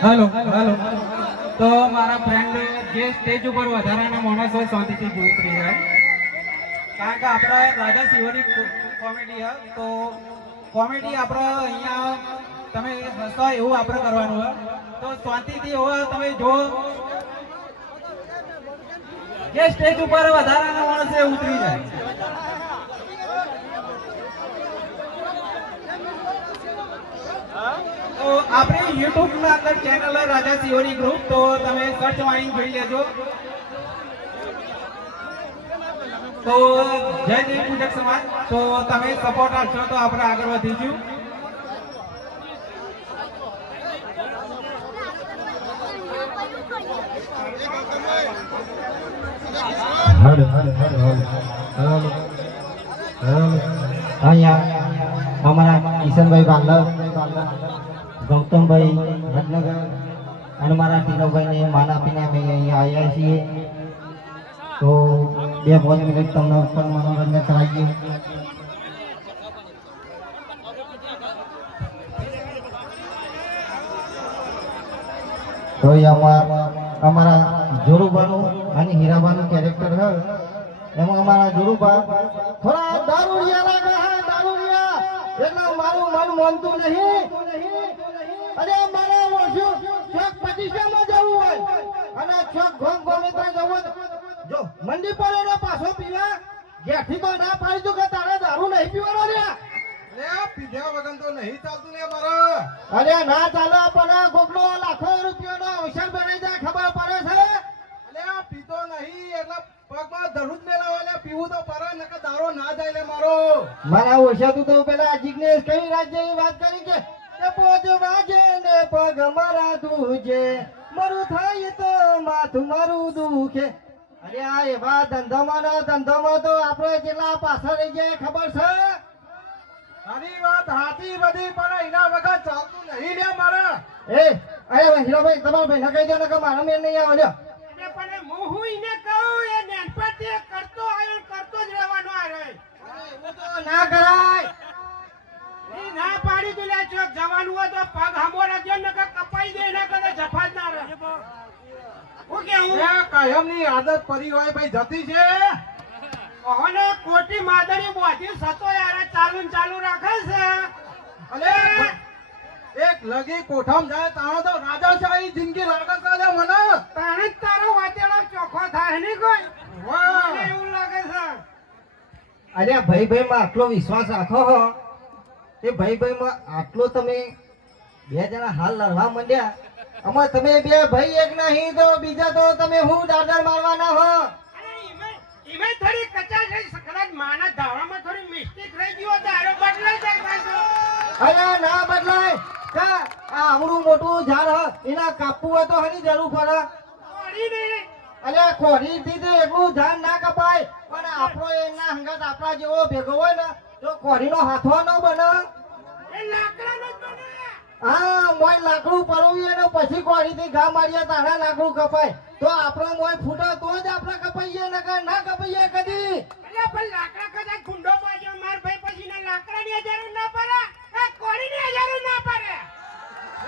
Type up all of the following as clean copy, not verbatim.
Hello hello તો મારા friend જે સ્ટેજ ઉપર વધારાના માણસ હોય શાંતિથી જોઈ ઉતરી જાય કારણ કે આપણા રાજા શિવની કોમેડી છે તો કોમેડી આપણે અહીંયા તમે હસો એવું આપણે કરવાનું હોય તો શાંતિથી હોય તમે જો જે સ્ટેજ ઉપર વધારાના માણસ એ ઉતરી જાય તો આપણી યુટ્યુબ ના અંદર ચેનલ રાજા શિવની ગ્રુપ તો તમે સર્ચ મારી જોઈ લેજો તો જય દેવ પૂજક સમાજ તો તમે સપોર્ટ આપશો તો આપણે આગળ વધીશું અહીંયા અમારા કિશનભાઈ બાંધવ ગૌતમભાઈ વડનગર અને મારા ટીનોભાઈને માન આપીને અમે અહીંયા આવ્યા છીએ તો 2-5 મિનિટ તમને પણ મનોરંજન કરાવીએ તો અમારા જોરુબાનું અને હીરાબાનું કેરેક્ટર છે એમાં અમારા જોરુબા થોડા દારૂડિયા લાગે છે દારૂડિયા એટલે મારું મન માનતું નહીં અરે મારા ઓછું ચોક પ્રતિષ્ઠામાં જવું હોય અને ચોક ગમે ત્યાં જવું જો મંડી પર એનો પાછો પીવા ઘેરથી તો ના પાડી દઉં કે તારે દારૂ નહીં પીવાનો લ્યા પીધા વગર તો નહીં ચાલતું ને મારા અરે ના ચાલે પણ ગોગલો લાખો રૂપિયાનો અવસર બનાવી દે ખબર પડે છે અરે પીતો નહીં એટલે પગમાં ધરુજ મેલાવા પીવું તો પર નકર દારો ના જાય લે મારો મારા ઓછા તું તો પેલા જિગ્નેશ કઈ રાજ્યની વાત કરી કે પોજ વાગે ને પગ મારા દુજે મારું થાય તો માથું મારું દુખે અરે આ એવા ધંધામાં તો આપણે જેટલા પાછળ રહી જાય ખબર છે તારી વાત હાથી બધી પણ એના વગર ચાલતું નહીં લે મારા એ અરે હીરાભાઈ તમારા ભાઈ ના કહી દો ને કે મારા મેં નહીં આવે લ્યો પણ હું એને કહું એ નેનપતિ કરતો આયો કરતો જ રહેવાનો આ રે એવું તો ના કરાય ઈ ના પાડી દે ચોક જવાનું હોય તો પગ હામો રાખજો ને કે કપાઈ દે ના કરે જફાત ના રહે હું કેવું એ કાયમની આદત પડી હોય ભાઈ જતી છે ઓને કોટી માદરી બોધી સતો યાર ચાલુ રાખે છે અલે એક લગી કોઠામ જાય તાણો તો રાજાશાહી જિંદગી લાગે છે લે મને તાણે જ તારો વાતેડો ચોખ્ખો થાય ને કોઈ વાહ મને એવું લાગે છે અરે ભાઈ માં આટલો વિશ્વાસ રાખો હો એ ભાઈ માં આટલો તમે બે જણા હાલ લડવા માંડ્યા આમાં તમે બે ભાઈ એક નહીં તો બીજા તો તમે હું દાદર મારવાના હો ઈમે થોડી કચા થઈ કદાચ માના ધાવામાં થોડી મિસ્ટેક રહી ગયો દારો બદલાઈ જાય પાછો અરે ના બદલાય કા આ આવડું મોટું ઝાડ હ એના કાપવું હોય તો હની જરૂર પડે ઓડી ને અલે કોરી થી એટલું ઝાડ ના કપાય પણ આપણો એના હંગાત આપણા જેવો ભેગો હોય ને તો કોરીનો હાથો ન બને એ લાકડાનો જ બને હા મોય લાકડું પરવીએ ને પછી કોરી થી ઘા મારીએ તારા લાકડું કપાય તો આપણો મોય ફૂટે તો જ આપણે કપાઈએ ને કે ના કપાઈએ કદી અલ્યા પણ લાકડા કદાચ ગુંડો પાડ્યો માર ભાઈ પછી ના લાકડાની જરૂર ના પડે એ કોરીની જરૂર ના પડે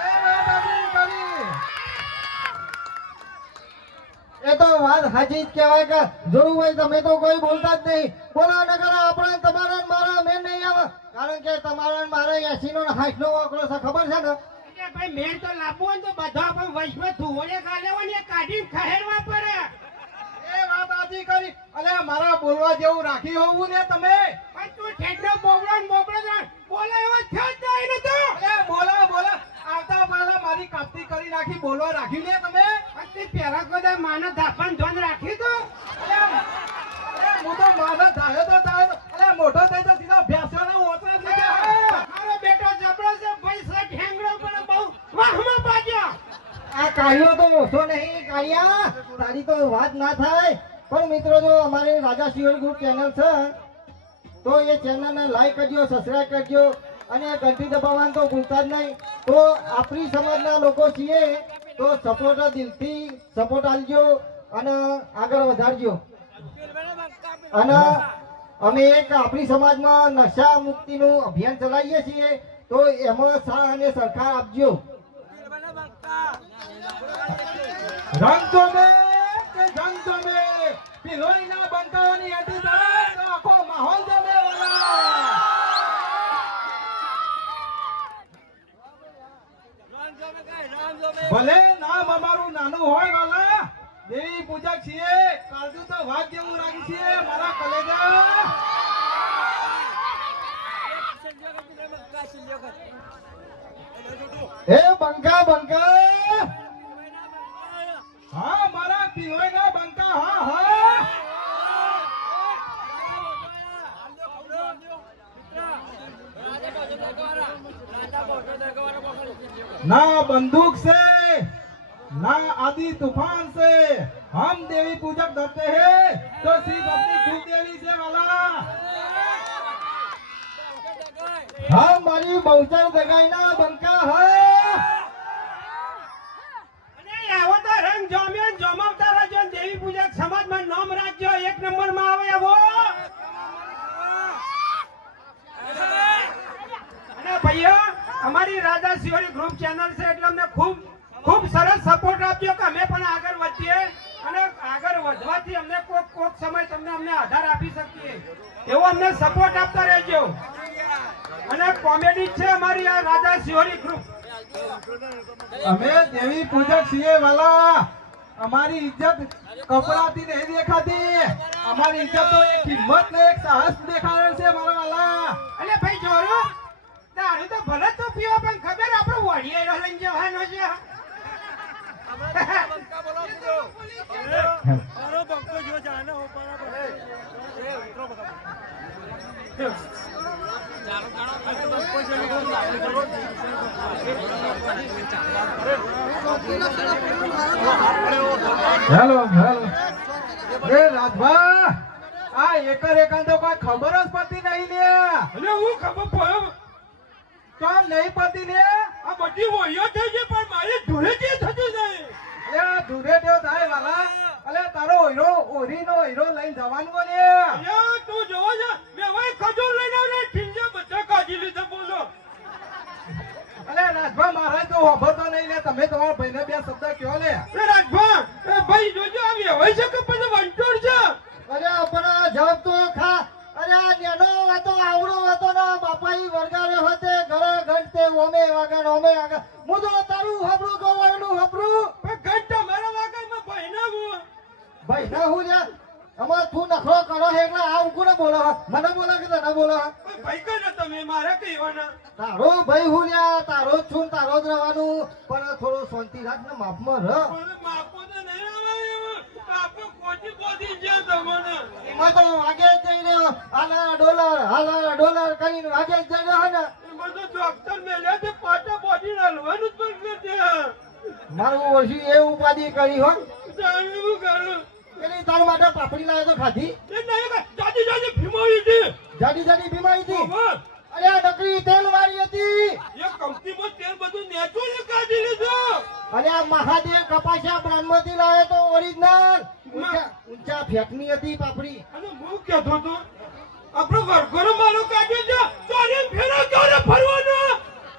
એ બાબી બાબી એ તો વાત સાચી જ કહેવાય કે જોયું હોય તમે તો કોઈ બોલતા જ નહીં બોલો નગર આપણે તમારા મારા મેં નહીં આવે કારણ કે તમારા મારે 80 નો 60 નો આંકડો છે ખબર છે ને કે ભાઈ મેર તો લાવવો હોય તો બધા આપણે વૈશ્વ ધુવડે ગાલેવાની કાઢી ખહેરવા પડે એ વાત આજી કરી અલે મારા બોલવા જેવું રાખી હોવું ને તમે પણ તું ઠેડો બોબડો બોલે એવો થયો જ નહીં ને તો અલે બોલા આવતા પહેલા મારી કાપતી કરી નાખી બોલવા રાખી લે તમે તે પેલા કદા માના ધાપણ ધોન રાખી તો અલે હું તો મારા ધાયો તો અલે મોટો થઈ તો સીધા ભેંસોના ઓછા થઈ ગયા મારો બેટો જબરો છે ભાઈ સટ હેંગડો પણ બહુ વાહમાં પાડ્યો આ કાળિયો તો ઓછો નહીં કાળિયા તારી તો વાત ના થાય પણ મિત્રો જો અમારી રાજા શિવર ગ્રુપ ચેનલ છે તો એ ચેનલને લાઈક કરજો સબસ્ક્રાઇબ કરજો અને ઘંટી દબાવવાનું તો ભૂલતા જ નહીં તો આપણી સમાજના લોકો છીએ તો સપોર્ટ દિલથી સપોર્ટ આલજો અને આગળ વધારજો અને અમે એક આપણી સમાજમાં નશા મુક્તિનું અભિયાન ચલાવીએ છીએ તો એમાં સાથ અને સરકાર આપજો રંગ જોમે કે જંગ જોમે પિલોઈના બંકાઓની એટી ચાલે તો આખો માહોલ જમે વાલા. ભલે નામ અમારું નાનું હોય વાલા, દેવી પૂજક છીએ, કાળજું તો વાત જેવું રાખી છીએ મારા કલેજા. એ બંકા બંકા હા મારા પિલોઈના બંકા, હા હા. ना बंदूक से ना आदि तूफान से हम देवी पूजक डरते हैं तो सिर्फ अपनी कुलदेवी से वाला. हम मारी बहुचर जगाईना બંકા હે. અને આવો તો રંગ જામ્યો ને જમાવતા રહેજો ને દેવી પૂજક સમાજમાં નામ રાખજો, એક નંબરમાં આવે આવો. અને ભાઈઓ, અમારી રાજા શિવાજી ગ્રુપ ચેનલ છે એટલે અમને ખૂબ ખૂબ સરસ સપોર્ટ આપજો કે અમે પણ આગળ વધીએ અને આગળ વધવાથી અમને કોક સમય તમને અમને આધાર આપી શકીએ એવો અમને સપોર્ટ આપતા રહેજો. અને કોમેડી છે અમારી આ રાજા શિવાજી ગ્રુપ. અમે દેવી પૂજક છીએ વાલા, અમારી ઇજ્જત કપડાથી નહીં દેખાતી, અમારી ઇજ્જત તો એક હિંમત ને એક સાહસ દેખાડે છે મારા વાલા. અલે ભાઈ જોરો, દારૂ તો ભલે તો પીવો પણ ખબર આપણો વડિયેલો લઈને જવાનો છે. હેલો હેલો એ રાજભા, આ એકર એકાંત તો કોઈ ખબર જ પડતી નહીં લે. અલે હું ખબર પડ્યો કામ નહીં પડતી લે. આ બધી વડિયો થઈ છે પણ મારે ધૂળે જે થતું નહીં. એ આ ધૂળે દેવ થાય વાલા. અલે તારો ઓરીનો હીરો લઈને જવાનું હોય લે. અલે તું જોવો ને, મેં ભાઈ ખજૂર લઈને આવને ઠીંજે બધા કાઢી લીધા બોલો. અલે રાજભા, મારા તો વાપરતો નહીં લે. તમે તમારા ભાઈને બે શબ્દ કહો લે. એ રાજભા, એ ભાઈ જોજો આવી હોય છે કે પછી વંટોળ છે. અરે આપણા જવાબ તો ખા. અરે આ નેનો હતો આવડો હતો ને બાપાઈ વરગાડે હોતે ઘરે ઘંટે ઓમે વાગણ ઓમે વાગણ. હું તો તારું હબરું ગવાયનું હબરું પણ ઘંટા મારા વાગરમાં ભાઈ ના હું. ભાઈ ના હું લ્યા. અમાર તું નખરો કરો હે એટલે આ હું કોને બોલો હે? મને બોલો કે તને બોલો હે? ભાઈ કરો તમે મારે કહેવાના. તારો ભાઈ હું લ્યા, તારો જ છું ને તારો જ રહેવાનું. પણ થોડું શાંતિ રાખ ને માપમાં રહ. મને માપો તો નહીં આવે એમાં. આપો કોચી બોધી જ્યાં તમને. એમાં તો વાગે જ જઈ રહ્યો. હાલા ડોલર કરીને વાગે જ જઈ રહ્યો હે ને. એમાં તો ડોક્ટર મેલ્યા તે પાટા બોડી હાલવાનું જ બંધ કરી દે. મારું ઓછી એ ઉપાધિ કરી હો. જાણવું કરું. પેલી તાર માટે પાપડી લાવ્યો તો ખાધી. એ નહીં કે જાજી જાજી ભીમાવી છે. જાડી જાડી બીમારી હતી. ઓહો, અરે આ નકરી તેલ વાળી હતી. એ કંપનીમાં તેલ બધું નેચરલ કાઢી લીધું. અરે આ મહાદેવ કપાસિયા બ્રાન્ડમાંથી લાવ્યો તો ઓરિજિનલ. ઊંચા ફેંકની હતી પાપડી. અને હું કહેતો તો આપણો વરઘોડો મારો કાઢ્યો છે. તારે ફેરા ક્યારે ફરવાનો?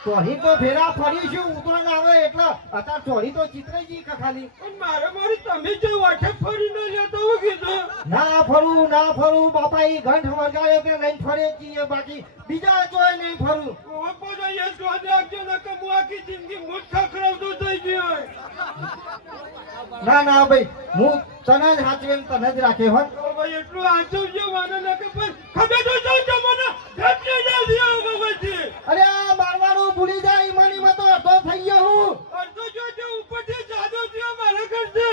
ચોરી તો ફેરા ફરીશું ઉતરણ આવે એટલે અત્યારે ચોરી તો ચિત્રજી ખાલી. પણ મારી તમે જે વાઠે ફરી ન લેતો હું કીધું. ના ફરું બાપા ઈ ઘંટ વગાડે કે નહીં ફરે જ છીએ, બાકી બીજા ચોય નહીં ફરું. ઓહો, પોજો એ સ્વાદ રાખજો ને કે હું આખી જિંદગી મૂઠ ખખડાવતો થઈ ગયો. ના ભાઈ, હું તને જ હાચવે ને તને જ રાખે હો. ઓ ભાઈ એટલું આચવજો મને ને કે ભાઈ ખબર તો જાવ તમને ઘટને ના દિયો ભગવતી. અરે આ મારવાનું ભૂલી જાય મનીમાં તો અડધો થઈ ગયો હું. અડધો જો ઉપરથી જાદો થયો મારા કરશે.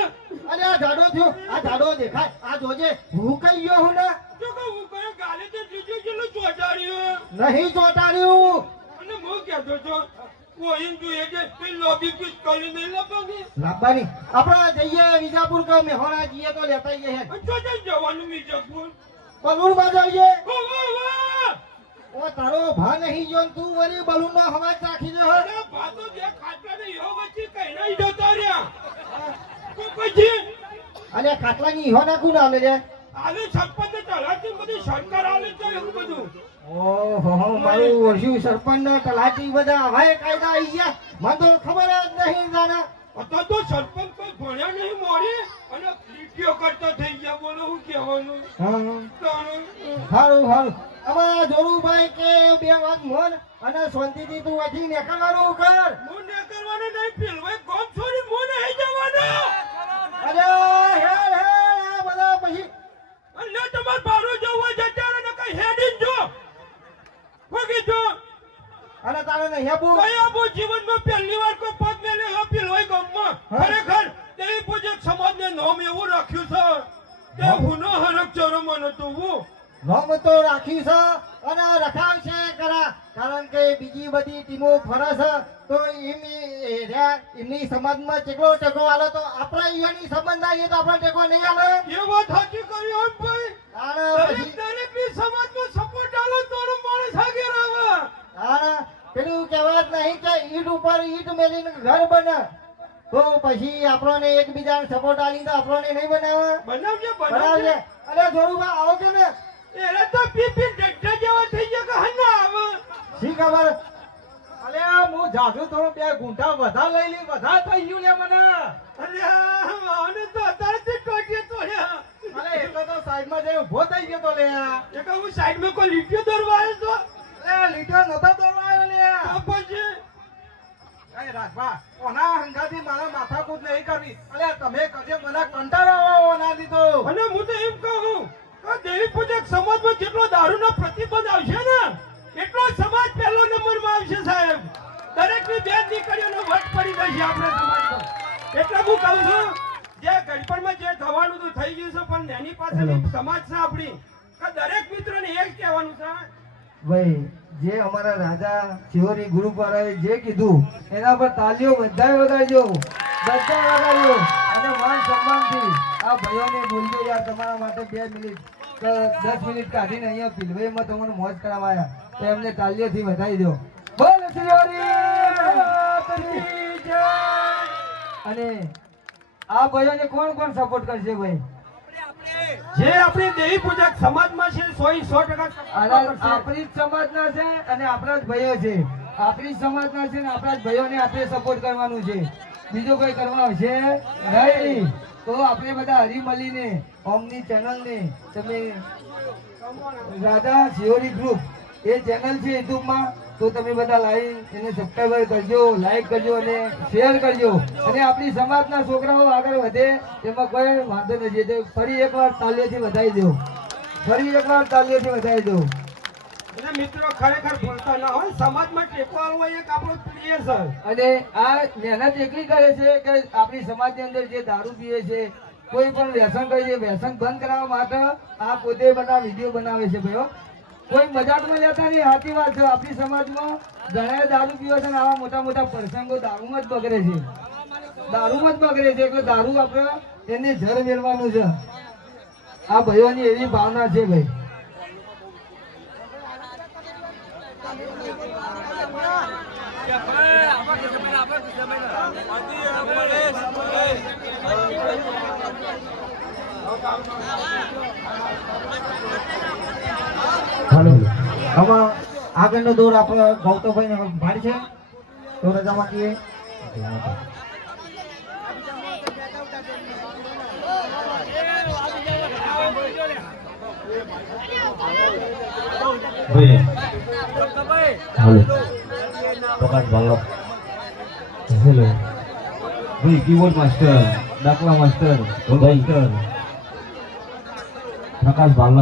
અરે આ જાડો થયો, આ જાડો દેખાય. આ જોજે હું કઈ ગયો હું ને. જો કે હું કયો ગાલે તો જીજુ જેટલું ચોટાડ્યું. નહીં ચોટાડ્યું. અને હું કહેતો છો કોઈ જોઈએ છે તે લોબી પીસ કરી નહીં લપવાની. લાવવાની આપણે જઈએ વિજાપુર કે મેહોણા જઈએ તો લેતા જઈએ. અને તો ત્યાં જવાનું વિજયપુર. બલૂનમાં જઈએ. વાહ વાહ વાહ. ઓ તારો ભા નહીં જો ને તું વળી બલૂન નો હવાજ રાખી દે. અરે ભાતો જે ખાટલા ને યો વચ્ચે કઈ નહીં જતા રહ્યા. તો પછી અરે ખાટલાની ઈહો નાખું ને આલે રે. આલે સરપંચ ને તલાટી બધી સરકાર આલે છે એવું બધું. ઓહો મારું વર્ષું સરપંચ ને તલાટી બધા હવાય કાયદા આવી ગયા. મને તો ખબર જ નહીં જાના. અત્યારે તો સરપંચ કોઈ ભણ્યા નહીં મોડી અને લીટીઓ કરતા થઈ ગયા. બોલો શું કહેવાનું? તાણે, સારું સારું અમારા જોરુભાઈ કે બે વાત મોન અને શાંતિથી તું અહીંથી નીકળવાનું કર. હું ને કરવાનું નહીં, પેલવાય ગોમ છોડી હું નહીં જવાનો. અરે હેર આ બધા પછી અને તમારે બારું જવું હોય જતા રહો, ને કઈ હેડીને જો ભોગી જો. અને તારે નહીં આપું કઈ આબુ જીવનમાં પહેલી વાર કોઈ પગ મેલ્યો પેલવાય ગામમાં. ખરેખર દેવી પૂજક સમાજને નામ એવું રાખ્યું છે કે હુનો હરક ચરમનો તો હું નામ તો રાખ્યું છે અને રખાવશે કરા કારણ કે બીજી બધી ટીમો ફરે છે તો એમની સમાજમાં ચેકલો ટેકો આલે તો આપણા અહીંયાની સંબંધ આવીએ તો આપણે ટેકો નહીં આલે. એ વાત સાચી કરી હોય ભાઈ. તાણે પછી દરેકની સમાજમાં સપોર્ટ આલો તો માણસ આગળ આવે. તાણે પેલું કહેવત નહીં કે ઈટ ઉપર ઈટ મેલીને ઘર બને તો પછી આપણને એકબીજાને સપોર્ટ આલી તો આપણને નહીં બનાવે. બનાવજે બનાવજે. બનાવજે. અરે જોરુભા આવો કે ને એને તો પીપી ડટ્ટા જેવા થઈ ગયા કે હના આવે. શી ખબર અલે હું જાજુ થોડું બે ગુંઠા વધારે લઈ લી, વધારે થઈ ગયું લે મને. અરે આને તો અત્યારથી ટોટીએ તોડ્યા. અલે એટલો તો સાઈડમાં જઈને ઊભો થઈ ગયો તો લે. એ કે હું સાઈડમાં કોઈ લીટીઓ દોરવા આવ્યો તો. અલે લીધો નતો દોરવાયો લે. આ પછી એ રાખવા ઓના હંગાથી મારા માથાકૂટ નહીં કરવી. અલે તમે કજે મને કંટાળો આવે ઓના લીધો. અને હું તો એમ કહું કે દેવી પૂજક સમાજમાં જેટલો દારૂનો પ્રતિબંધ આવશે ને એટલો સમાજ પહેલો નંબરમાં આવશે સાહેબ. દરેકની બેન દીકરીઓનો વટ પડી જશે આપણા સમાજમાં. એટલે હું કહું છું જે ગડપણમાં જે થવાનું હતું થઈ ગયું છે પણ એની પાછળની સમાજ છે આપણી કે દરેક મિત્રોને એ જ કહેવાનું છે ભાઈ જે અમારા રાજા શિવરી ગ્રુપ વાળાએ જે કીધું એના પર તાલીઓ બધાએ વગાડજો અને માન સન્માનથી આ ભાઈઓને બોલજો યાર તમારા માટે 2 મિનિટ કે 10 મિનિટ કાઢીને અહીંયા પિલવેમાં તમને મોજ કરાવાયા તો એમને તાલીઓથી વધાવી દો. બોલ શિવરી માતાની જય. અને આ ભાઈઓને કોણ કોણ સપોર્ટ કરશે ભાઈ? જે આપણી દેવી પૂજક સમાજમાં છે 100% આપણી જ સમાજના છે અને આપણા જ ભાઈઓ છે. આપણી જ સમાજના છે ને આપણા જ ભાઈઓને આપણે સપોર્ટ કરવાનું છે. બીજો કોઈ કરવા આવશે નહીં. તો આપણે બધા હરી મળીને ઓમની ચેનલને તમે રાજા શિવરી ગ્રુપ એ ચેનલ છે યુટ્યુબમાં તો તમે બધા એને સબસ્ક્રાઈબ કરજો, લાઈક કરજો અને શેર કરજો અને આપણી સમાજના છોકરાઓ આગળ વધે એમાં કોઈ વાંધો નથી. તો ફરી એકવાર તાલીઓથી વધાવી દો. એટલે મિત્રો ખરેખર ભૂલતા ના હોય. સમાજમાં ટેકો આવવો એક આપણો પ્રિય છે. અને આ મહેનત એટલી કરે છે કે આપણી સમાજની અંદર જે દારૂ પીએ છે કોઈ પણ વ્યસન કરે છે વ્યસન બંધ કરાવવા માટે આ પોતે બધા વિડીયો બનાવે છે ભાઈઓ. કોઈ મજાકમાં લેતા નહીં. સાચી વાત છે. આપણી સમાજમાં ઘણા દારૂ પીવે છે અને આવા મોટા મોટા પ્રસંગો દારૂમાં જ બગડે છે. એટલે દારૂ આપણે એને જર મેળવાનું છે. આ ભાઈઓની એવી ભાવના છે ભાઈ. હાલો આમાં આગળનો દોર આપણે ગૌતમભાઈ ભાઈ છે તો રજામાં કહીએ. हेलो प्रकाश बांगला हेलो भाई कीबोर्ड मास्टर डाकला मास्टर मास्टर प्रकाश बांगला